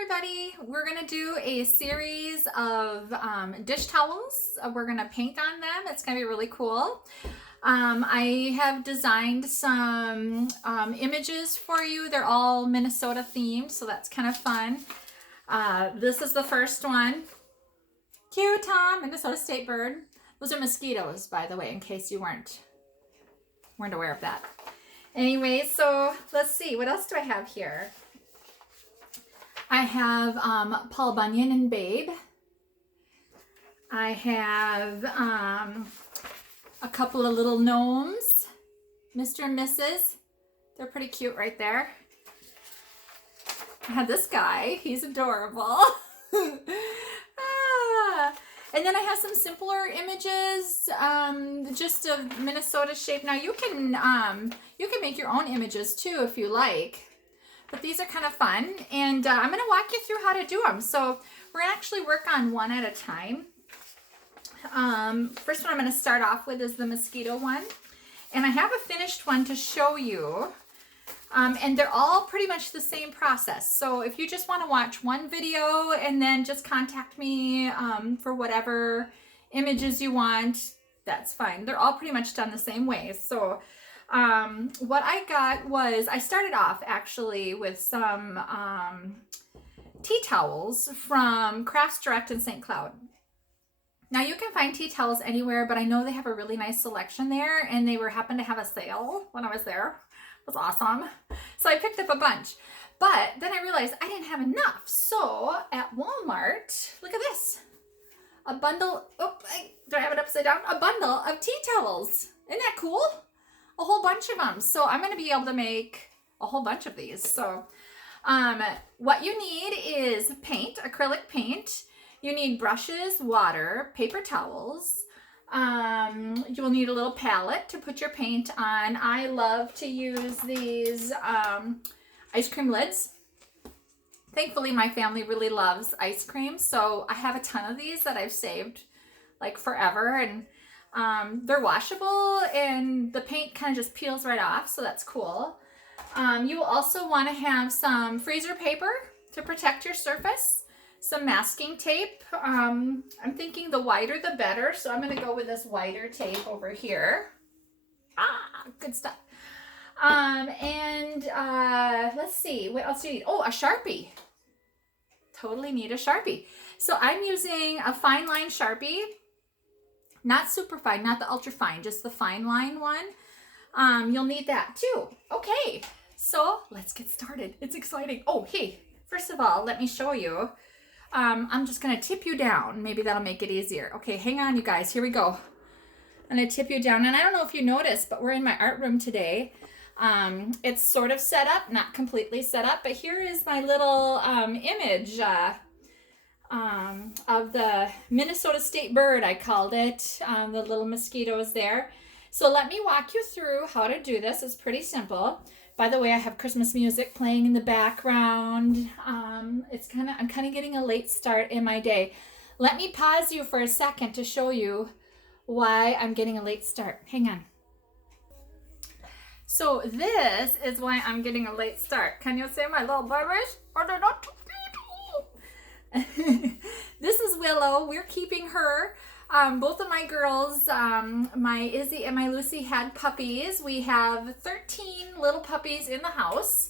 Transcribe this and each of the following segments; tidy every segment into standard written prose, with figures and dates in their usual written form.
everybody, we're going to do a series of dish towels. We're going to paint on them. It's going to be really cool. I have designed some images for you. They're all Minnesota themed, so that's kind of fun. This is the first one. Cute, Tom, Minnesota state bird. Those are mosquitoes, by the way, in case you weren't aware of that. Anyway, so let's see. What else do I have here? I have Paul Bunyan and Babe. I have a couple of little gnomes, Mr. and Mrs. They're pretty cute right there. I have this guy. He's adorable. And then I have some simpler images, just of Minnesota shape. Now you can make your own images too if you like. But these are kind of fun, and I'm going to walk you through how to do them. So we're going to actually work on one at a time. First one I'm going to start off with is the mosquito one. And I have a finished one to show you. And they're all pretty much the same process. So if you just want to watch one video and then just contact me for whatever images you want, that's fine. They're all pretty much done the same way. So what I got was, I started off actually with some tea towels from Crafts Direct in St. Cloud. Now you can find tea towels anywhere, but I know they have a really nice selection there, and they happened to have a sale when I was there. It was awesome. So I picked up a bunch, but then I realized I didn't have enough. So at Walmart, look at this, a bundle. Oh, do I have it upside down? A bundle of tea towels. Isn't that cool? A whole bunch of them. So I'm going to be able to make a whole bunch of these. So what you need is paint, acrylic paint. You need brushes, water, paper towels. You will need a little palette to put your paint on. I love to use these ice cream lids. Thankfully, my family really loves ice cream. So I have a ton of these that I've saved like forever. And they're washable, and the paint kind of just peels right off, so that's cool. You will also want to have some freezer paper to protect your surface, some masking tape. I'm thinking the wider the better, so I'm going to go with this wider tape over here. Good stuff. Let's see, what else do you need? Oh, a Sharpie. Totally need a Sharpie. So I'm using a fine line Sharpie. Not super fine, not the ultra fine, just the fine line one. You'll need that too. Okay, so let's get started. It's exciting. Oh, hey, first of all, let me show you. I'm just going to tip you down. Maybe that'll make it easier. Okay, hang on, you guys. Here we go. I'm going to tip you down. And I don't know if you noticed, but we're in my art room today. It's sort of set up, not completely set up, but here is my little image of the Minnesota state bird, I called it, the little mosquitoes there. So let me walk you through how to do this. It's pretty simple. By the way, I have Christmas music playing in the background. I'm kind of getting a late start in my day. Let me pause you for a second to show you why I'm getting a late start. Hang on. So this is why I'm getting a late start. Can you see my little babies? Are they not too beautiful? This is Willow. We're keeping her. Both of my girls, my Izzy and my Lucy, had puppies. We have 13 little puppies in the house.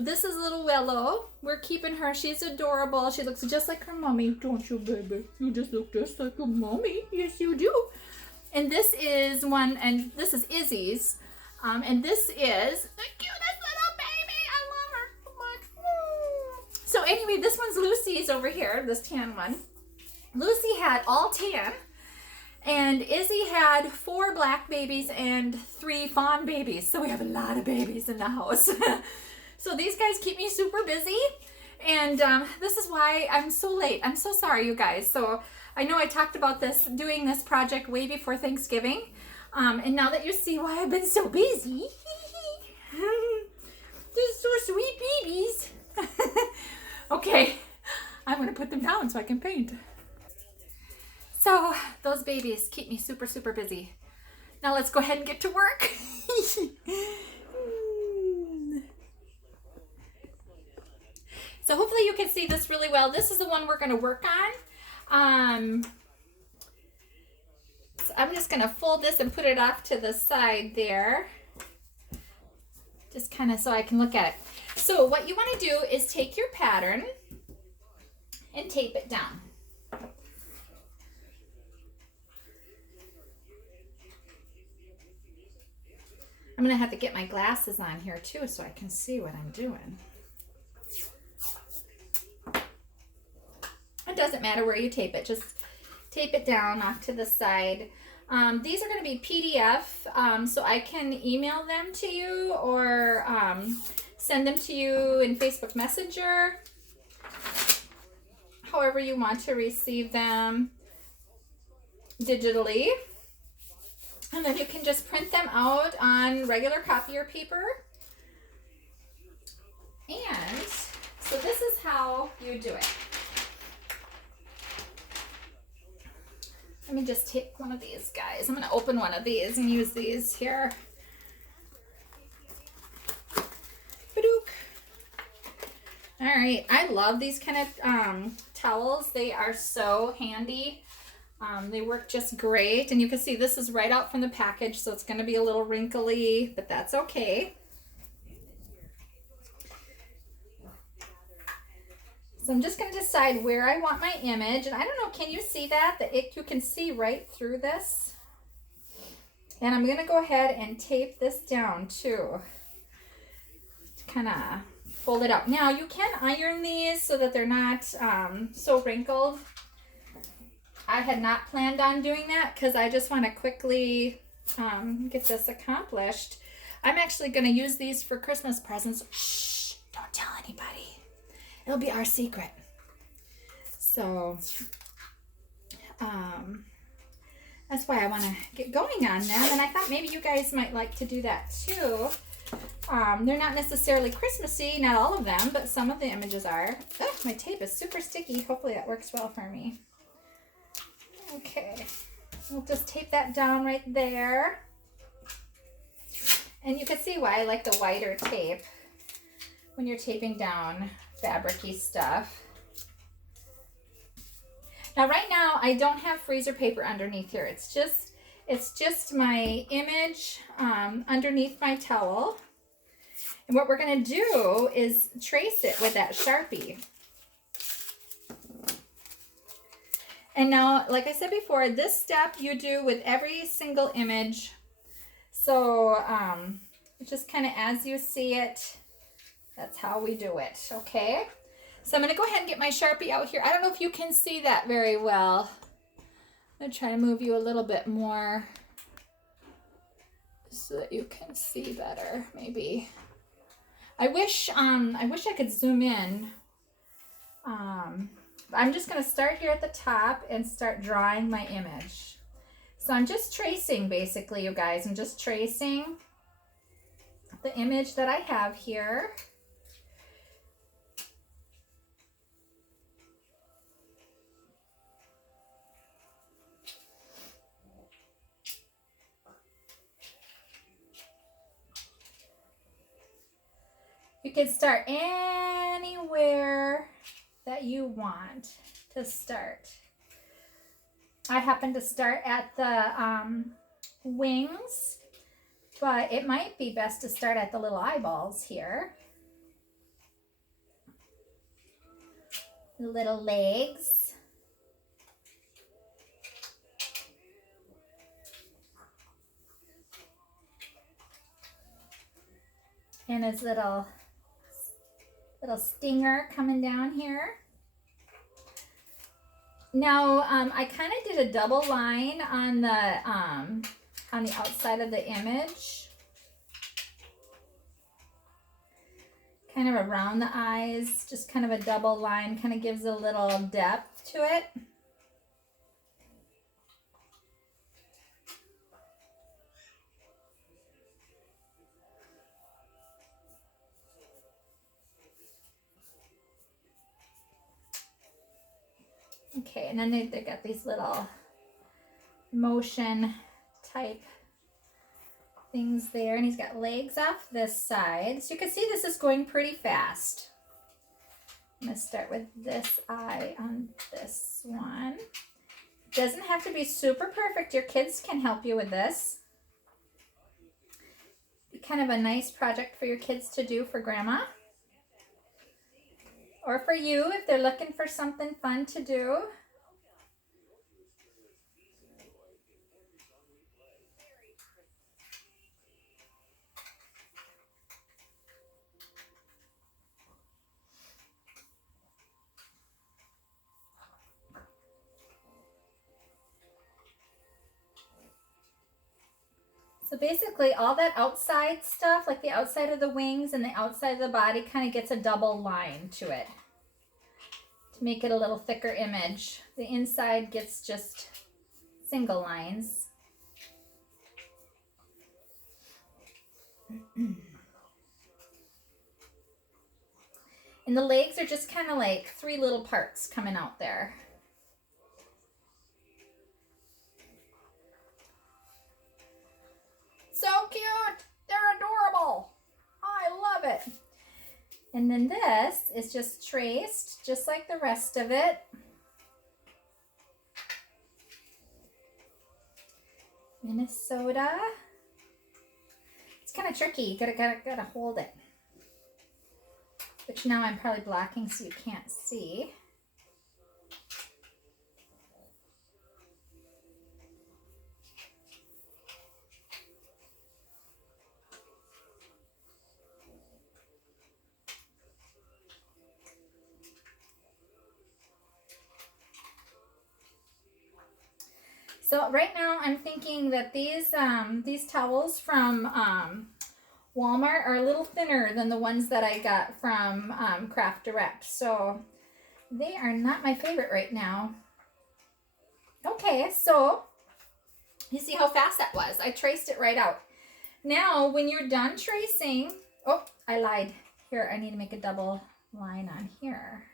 This is little Willow. We're keeping her. She's adorable. She looks just like her mommy, don't you, baby? You just look just like a mommy. Yes, you do. And this is one, and this is Izzy's. And this is the cutest little baby. I love her so much. So anyway, this one's Lucy's over here, this tan one. Lucy had all tan, and Izzy had 4 black babies and 3 fawn babies. So we have a lot of babies in the house. So these guys keep me super busy, and this is why I'm so late. I'm so sorry, you guys. So I know I talked about doing this project way before Thanksgiving, and now that you see why I've been so busy, they're so sweet babies. Okay, I'm gonna put them down so I can paint. So those babies keep me super, super busy. Now let's go ahead and get to work. So hopefully you can see this really well. This is the one we're going to work on. So I'm just going to fold this and put it off to the side there. Just kind of so I can look at it. So what you want to do is take your pattern and tape it down. I'm going to have to get my glasses on here too so I can see what I'm doing. It doesn't matter where you tape it, just tape it down off to the side. These are going to be PDF, so I can email them to you or send them to you in Facebook Messenger, however you want to receive them digitally. And then you can just print them out on regular copier paper. And so this is how you do it. Let me just take one of these guys. I'm going to open one of these and use these here. Ba-dook. All right, I love these kind of towels. They are so handy. They work just great. And you can see this is right out from the package, so it's going to be a little wrinkly, but that's okay. So I'm just going to decide where I want my image. And I don't know, can you see that? You can see right through this. And I'm going to go ahead and tape this down too. Kind of fold it up. Now you can iron these so that they're not so wrinkled. I had not planned on doing that because I just want to quickly get this accomplished. I'm actually going to use these for Christmas presents. Shh, don't tell anybody. It'll be our secret. So that's why I want to get going on them. And I thought maybe you guys might like to do that too. They're not necessarily Christmassy, not all of them, but some of the images are. Oh, my tape is super sticky. Hopefully that works well for me. Okay, we'll just tape that down right there. And you can see why I like the wider tape when you're taping down fabric-y stuff. Now right now I don't have freezer paper underneath here. It's just my image underneath my towel. And what we're going to do is trace it with that Sharpie. And now, like I said before, this step you do with every single image. So just kind of as you see it, that's how we do it, okay? So I'm going to go ahead and get my Sharpie out here. I don't know if you can see that very well. I'm going to try to move you a little bit more so that you can see better, maybe. I wish I could zoom in. I'm just going to start here at the top and start drawing my image. So I'm just tracing, basically, you guys. I'm just tracing the image that I have here. You can start anywhere that you want to start. I happen to start at the wings, but it might be best to start at the little eyeballs here. The little legs. And his little stinger coming down here. Now, I kind of did a double line on the outside of the image, kind of around the eyes, just kind of a double line, kind of gives a little depth to it. Okay, and then they got these little motion type things there, and he's got legs off this side. So you can see this is going pretty fast. I'm going to start with this eye on this one. Doesn't have to be super perfect. Your kids can help you with this. Be kind of a nice project for your kids to do for grandma. Or for you if they're looking for something fun to do. So basically all that outside stuff, like the outside of the wings and the outside of the body, kind of gets a double line to it to make it a little thicker image. The inside gets just single lines. And the legs are just kind of like 3 little parts coming out there. So cute! They're adorable! I love it! And then this is just traced, just like the rest of it. Minnesota. It's kind of tricky. You gotta hold it. Which now I'm probably blocking so you can't see. So right now I'm thinking that these towels from Walmart are a little thinner than the ones that I got from Craft Direct. So they are not my favorite right now. Okay, so you see how fast that was. I traced it right out. Now when you're done tracing, oh, I lied. Here, I need to make a double line on here.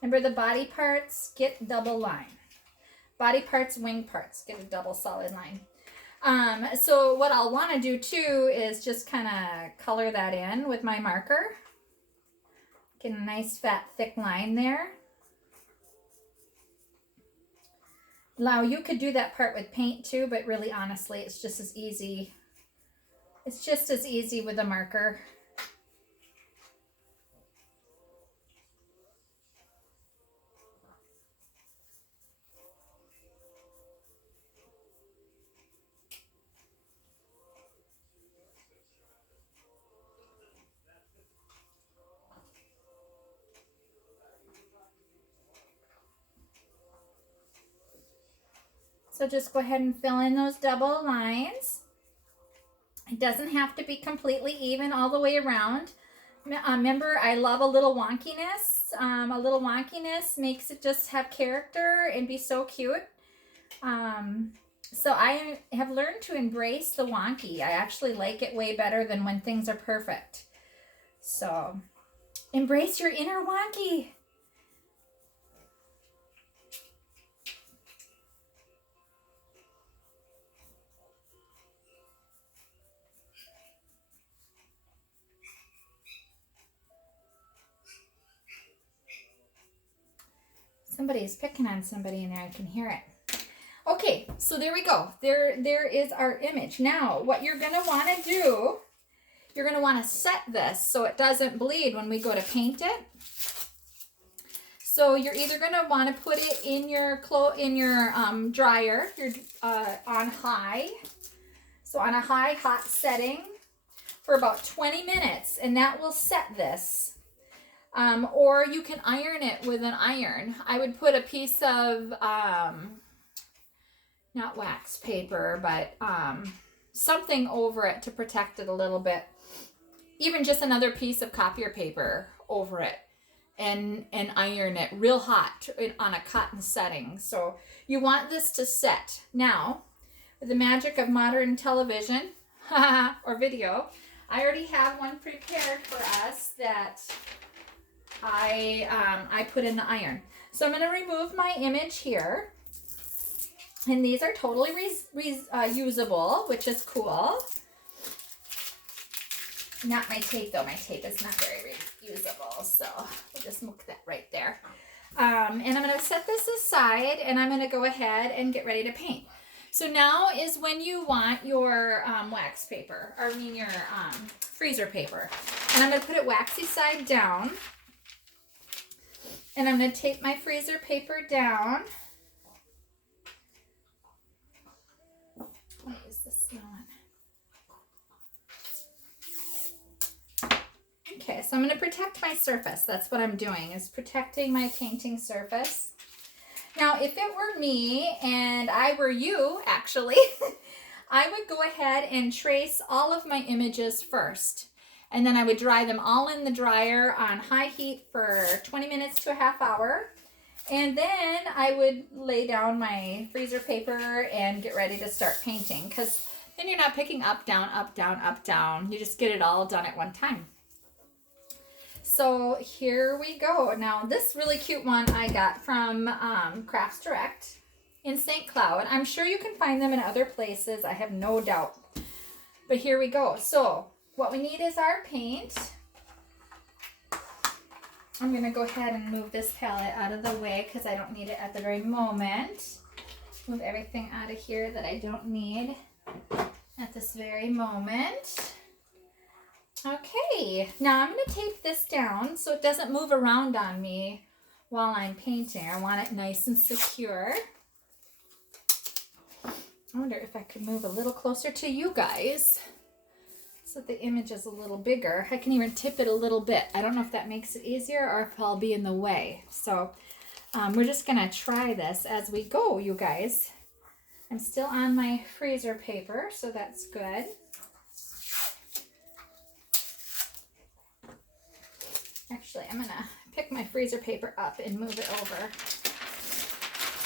Remember the body parts, get double line. Body parts, wing parts, get a double solid line. So what I'll want to do too is just kind of color that in with my marker. Get a nice fat thick line there. Now you could do that part with paint too, but really honestly it's just as easy. It's just as easy with a marker. So just go ahead and fill in those double lines. It doesn't have to be completely even all the way around. Remember, I love a little wonkiness. A little wonkiness makes it just have character and be so cute. So I have learned to embrace the wonky. I actually like it way better than when things are perfect. So embrace your inner wonky. Somebody's picking on somebody in there. I can hear it. Okay, so there we go. There is our image. Now, what you're going to want to do, you're going to want to set this so it doesn't bleed when we go to paint it. So you're either going to want to put it in your dryer, on high. So on a high hot setting for about 20 minutes, and that will set this. Or you can iron it with an iron. I would put a piece of, not wax paper, but something over it to protect it a little bit. Even just another piece of copier paper over it and iron it real hot on a cotton setting. So you want this to set. Now, with the magic of modern television or video, I already have one prepared for us that I put in the iron. So I'm going to remove my image here. And these are totally usable, which is cool. Not my tape though. My tape is not very reusable, so we'll just move that right there. And I'm going to set this aside, and I'm going to go ahead and get ready to paint. So now is when you want your wax paper, or I mean your freezer paper. And I'm going to put it waxy side down. And I'm going to tape my freezer paper down. What is this one? Okay, so I'm going to protect my surface. That's what I'm doing, is protecting my painting surface. Now, if it were me and I were you, actually, I would go ahead and trace all of my images first. And then I would dry them all in the dryer on high heat for 20 minutes to a half hour. And then I would lay down my freezer paper and get ready to start painting, because then you're not picking up, down, up, down, up, down. You just get it all done at one time. So here we go. Now this really cute one I got from Crafts Direct in St. Cloud. I'm sure you can find them in other places, I have no doubt. But here we go. So what we need is our paint. I'm going to go ahead and move this palette out of the way because I don't need it at the very moment. Move everything out of here that I don't need at this very moment. Okay, now I'm going to tape this down so it doesn't move around on me while I'm painting. I want it nice and secure. I wonder if I could move a little closer to you guys so the image is a little bigger. I can even tip it a little bit. I don't know if that makes it easier or if I'll be in the way. So we're just going to try this as we go, you guys. I'm still on my freezer paper, so that's good. Actually, I'm going to pick my freezer paper up and move it over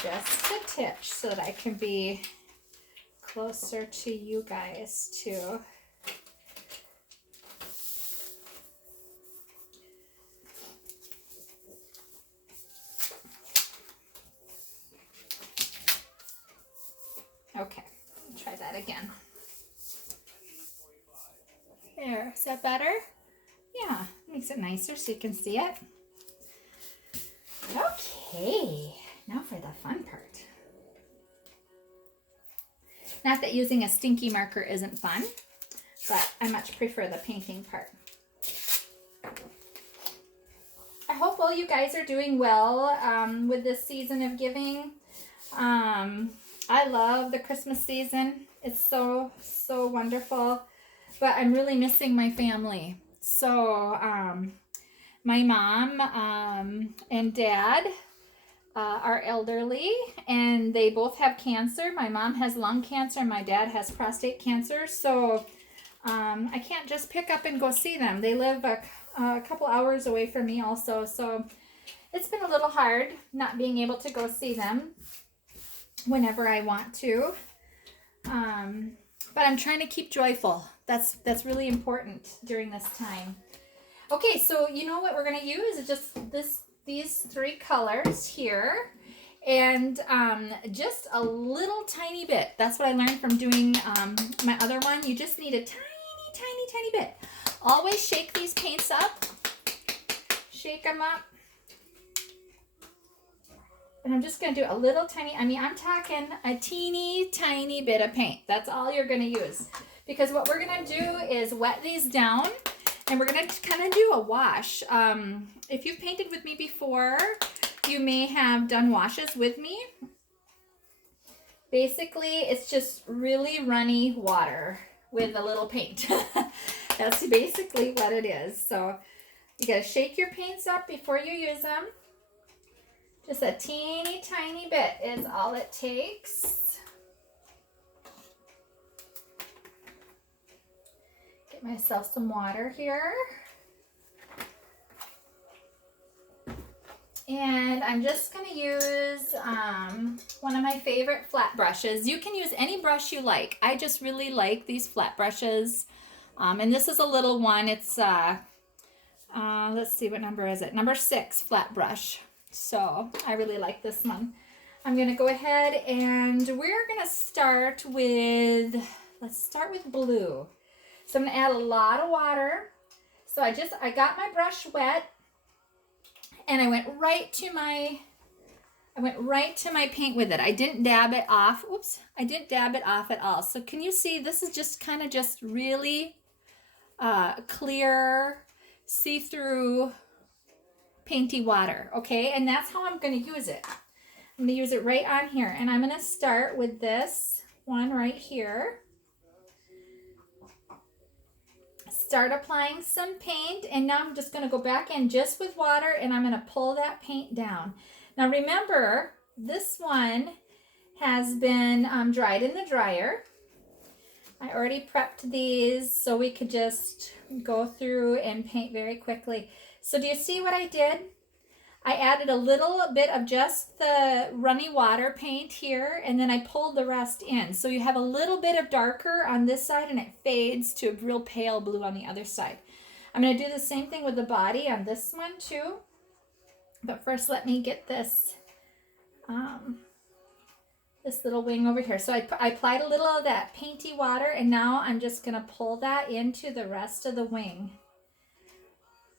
just a titch so that I can be closer to you guys too. Okay, try that again. There, is that better? Yeah, makes it nicer so you can see it. Okay, now for the fun part. Not that using a stinky marker isn't fun, but I much prefer the painting part. I hope all you guys are doing well with this season of giving. I love the Christmas season. It's so wonderful, but I'm really missing my family. So my mom and dad are elderly, and they both have cancer. My mom has lung cancer and my dad has prostate cancer. So I can't just pick up and go see them. They live a couple hours away from me also. So it's been a little hard not being able to go see them whenever I want to. But I'm trying to keep joyful. That's really important during this time. Okay, so you know what we're going to use is just these three colors here, and just a little tiny bit. That's what I learned from doing my other one. You just need a tiny bit. Always shake these paints up. Shake them up. And I'm just going to do a little tiny, I'm talking a teeny tiny bit of paint. That's all you're going to use. Because what we're going to do is wet these down, and we're going to kind of do a wash. If you've painted with me before, you may have done washes with me. Basically, it's just really runny water with a little paint. That's basically what it is. So you got to shake your paints up before you use them. Just a teeny tiny bit is all it takes. Get myself some water here. And I'm just going to use one of my favorite flat brushes. You can use any brush you like. I just really like these flat brushes. And this is a little one. It's, let's see, what number is it? Number 6 flat brush. So I really like this one. I'm going to go ahead and we're going to start with, let's start with blue. So I'm gonna add a lot of water. So I got my brush wet and I went right to my paint with it. I didn't dab it off. Oops, I didn't dab it off at all. So can you see this is just kind of just really clear, see-through, painty water, okay? And that's how I'm gonna use it. I'm gonna use it right on here. And I'm gonna start with this one right here. Start applying some paint, and now I'm just going to go back in just with water, and I'm going to pull that paint down. Now remember, this one has been dried in the dryer. I already prepped these so we could just go through and paint very quickly. So do you see what I did? I added a little bit of just the runny water paint here, and then I pulled the rest in. So you have a little bit of darker on this side, and it fades to a real pale blue on the other side. I'm going to do the same thing with the body on this one too. But first, let me get this, this little wing over here. So I applied a little of that painty water, and now I'm just going to pull that into the rest of the wing.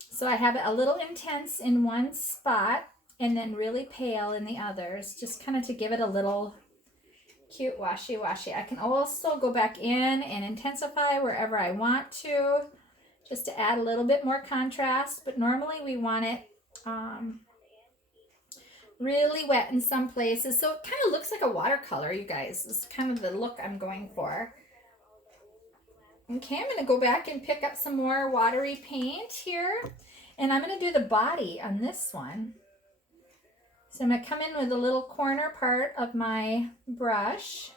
So I have it a little intense in one spot and then really pale in the others, just kind of to give it a little cute washy-washy. I can also go back in and intensify wherever I want to, just to add a little bit more contrast, but normally we want it really wet in some places. So it kind of looks like a watercolor, you guys. This is kind of the look I'm going for. Okay, I'm going to go back and pick up some more watery paint here. And I'm going to do the body on this one. So I'm going to come in with a little corner part of my brush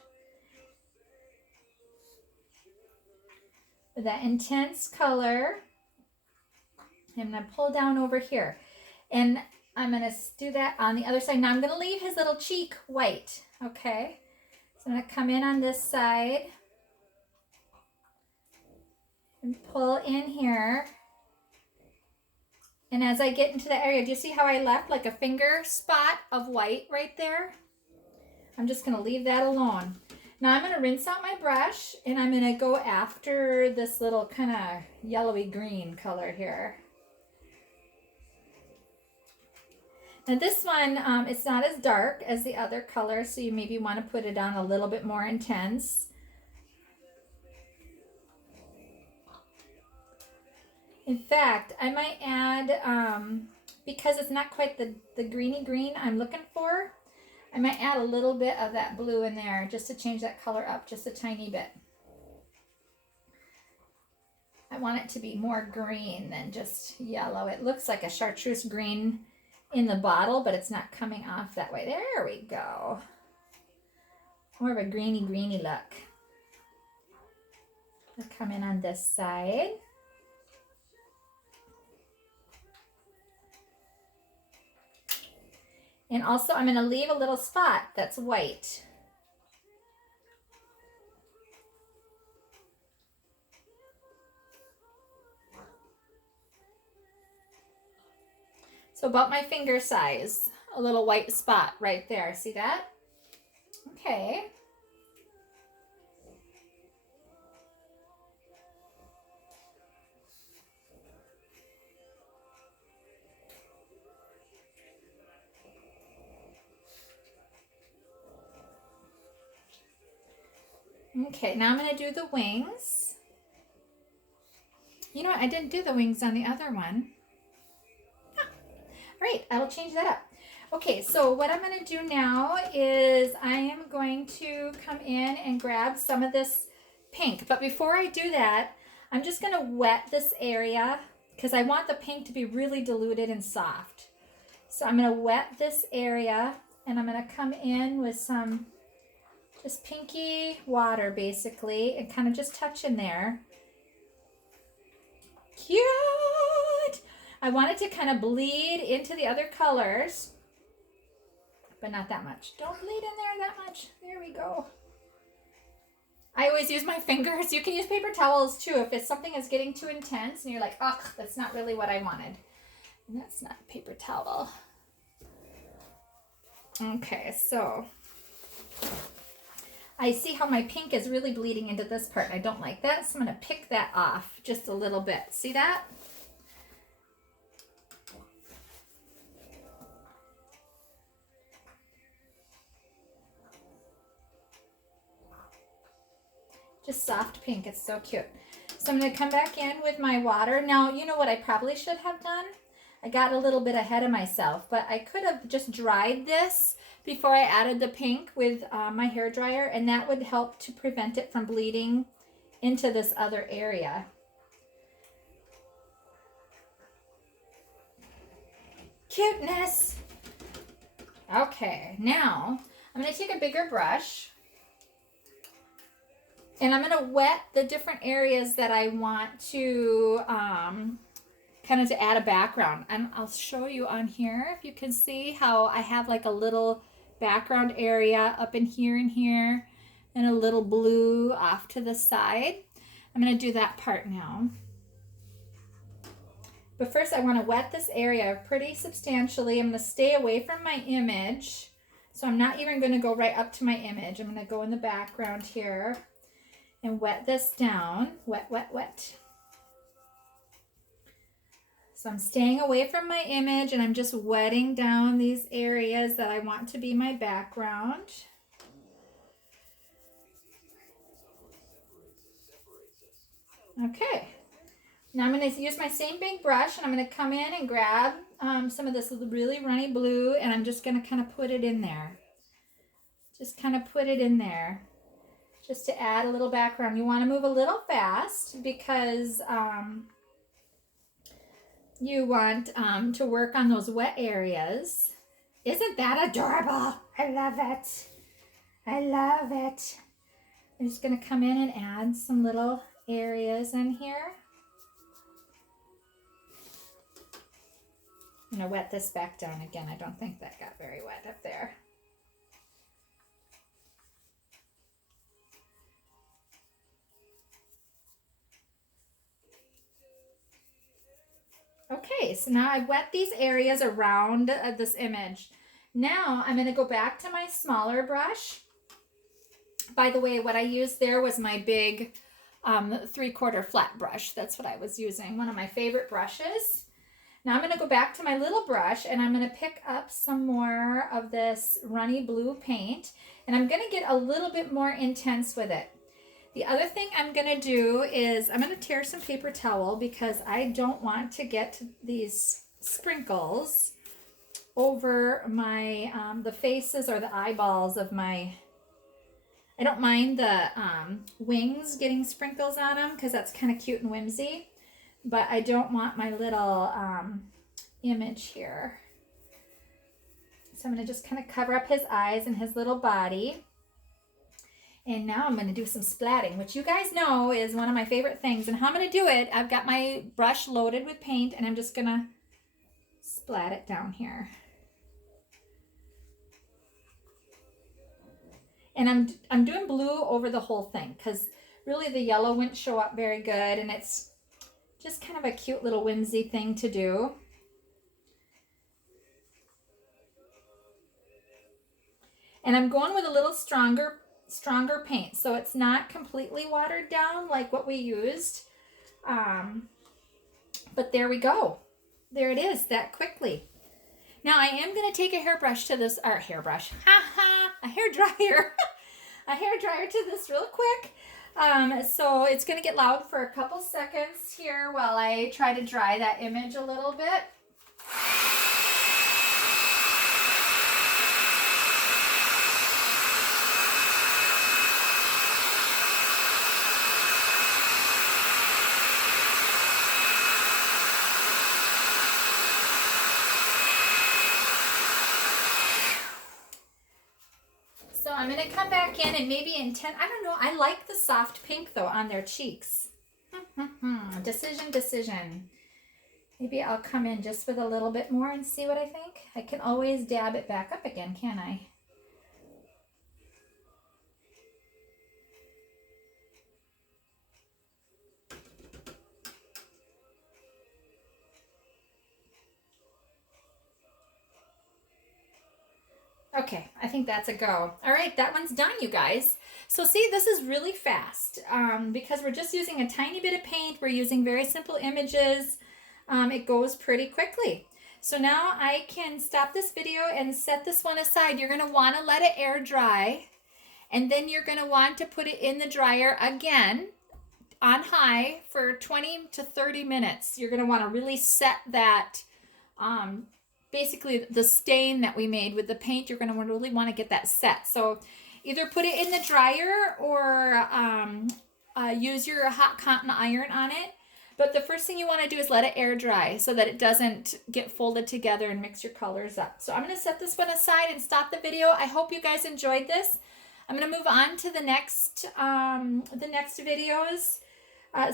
with that intense color. I'm going to pull down over here. And I'm going to do that on the other side. Now I'm going to leave his little cheek white. Okay, so I'm going to come in on this side and pull in here. And as I get into the area, do you see how I left like a finger spot of white right there? I'm just going to leave that alone. Now I'm going to rinse out my brush, and I'm going to go after this little kind of yellowy green color here. Now this one, it's not as dark as the other color, so you maybe want to put it on a little bit more intense. In fact, I might add, because it's not quite the greeny green I'm looking for, I might add a little bit of that blue in there just to change that color up just a tiny bit. I want it to be more green than just yellow. It looks like a chartreuse green in the bottle, but it's not coming off that way. There we go. More of a greeny look. I'll come in on this side. And also I'm going to leave a little spot that's white. So about my finger size, a little white spot right there. See that? Okay. Okay, now I'm going to do the wings. You know what? I didn't do the wings on the other one. All right, I will change that up. Okay, so what I'm going to do now is I am going to come in and grab some of this pink. But before I do that, I'm just going to wet this area because I want the pink to be really diluted and soft. So I'm going to wet this area, and I'm going to come in with some just pinky water basically and kind of just touch in there. Cute! I want it to kind of bleed into the other colors, but not that much. Don't bleed in there that much. There we go. I always use my fingers. You can use paper towels too if it's something is getting too intense and you're like, ugh, that's not really what I wanted. And that's not a paper towel. Okay, so I see how my pink is really bleeding into this part. I don't like that, so I'm going to pick that off just a little bit. See that? Just soft pink. It's so cute. So I'm going to come back in with my water. Now, you know what I probably should have done? I got a little bit ahead of myself, but I could have just dried this before I added the pink with my hair dryer, and that would help to prevent it from bleeding into this other area. Cuteness! Okay, now I'm going to take a bigger brush. And I'm going to wet the different areas that I want to kind of to add a background. And I'll show you on here if you can see how I have like a little background area up in here and here, and a little blue off to the side. I'm going to do that part now. But first I want to wet this area pretty substantially. I'm going to stay away from my image. So I'm not even going to go right up to my image. I'm going to go in the background here and wet this down. Wet, wet, wet. So I'm staying away from my image, and I'm just wetting down these areas that I want to be my background. Okay. Now I'm going to use my same big brush, and I'm going to come in and grab some of this really runny blue, and I'm just going to kind of put it in there. Just kind of put it in there, just to add a little background. You want to move a little fast because you want to work on those wet areas. Isn't that adorable? I love it. I love it. I'm just going to come in and add some little areas in here. I'm going to wet this back down again. I don't think that got very wet up there. Okay, so now I've wet these areas around this image. Now I'm going to go back to my smaller brush. By the way, what I used there was my big 3/4 flat brush. That's what I was using, one of my favorite brushes. Now I'm going to go back to my little brush, and I'm going to pick up some more of this runny blue paint, and I'm going to get a little bit more intense with it. The other thing I'm going to do is I'm going to tear some paper towel because I don't want to get these sprinkles over my the faces or the eyeballs of my, I don't mind the wings getting sprinkles on them because that's kind of cute and whimsy, but I don't want my little image here. So I'm going to just kind of cover up his eyes and his little body. And now I'm going to do some splatting, which you guys know is one of my favorite things. And how I'm going to do it, I've got my brush loaded with paint, and I'm just going to splat it down here. And I'm doing blue over the whole thing because really the yellow wouldn't show up very good, and it's just kind of a cute little whimsy thing to do. And I'm going with a little stronger paint, so it's not completely watered down like what we used, but there we go. There it is, that quickly. Now I am going to take a hairbrush to this, or hairbrush, a hair dryer, a hair dryer to this real quick. So it's going to get loud for a couple seconds here while I try to dry that image a little bit. So I'm going to come back in and maybe in 10, I don't know, I like the soft pink though on their cheeks. Decision. Maybe I'll come in just with a little bit more and see what I think. I can always dab it back up again, can't I? Okay, I think that's a go. All right, that one's done, you guys. So see, this is really fast because we're just using a tiny bit of paint. We're using very simple images. It goes pretty quickly. So now I can stop this video and set this one aside. You're going to want to let it air dry, and then you're going to want to put it in the dryer again on high for 20 to 30 minutes. You're going to want to really set that, basically the stain that we made with the paint, you're going to really want to get that set. So either put it in the dryer or use your hot cotton iron on it. But the first thing you want to do is let it air dry so that it doesn't get folded together and mix your colors up. So I'm going to set this one aside and stop the video. I hope you guys enjoyed this. I'm going to move on to the next videos.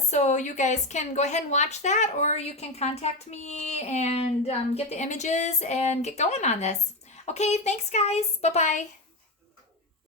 So you guys can go ahead and watch that, or you can contact me and get the images and get going on this. Okay, thanks guys. Bye-bye.